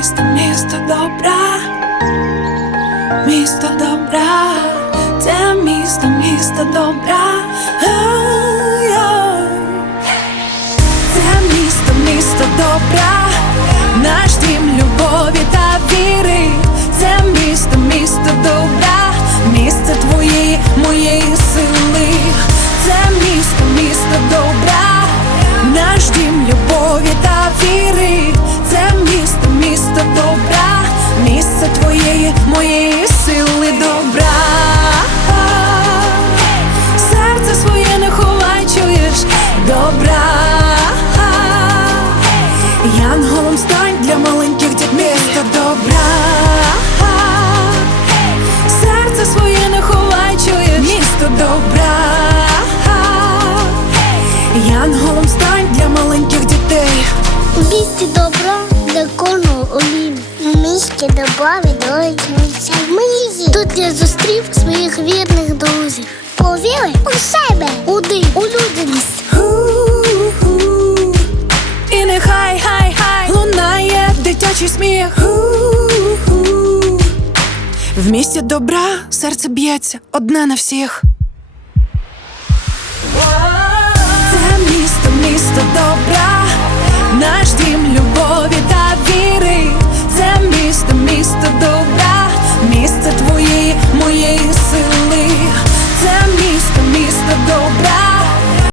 місто, місто добра, місто добра, це місто, місто добра. Це місто, місто добра, наш дім місто добра. Янголом стань для маленьких дітей. У місті добра для кожного олім. У місті добра відроджується мрії. Тут я зустрів своїх вірних друзів. Повіри у себе, у дим, у людяність. І нехай хай хай лунає дитячий сміх. В місті добра серце б'ється одне на всіх.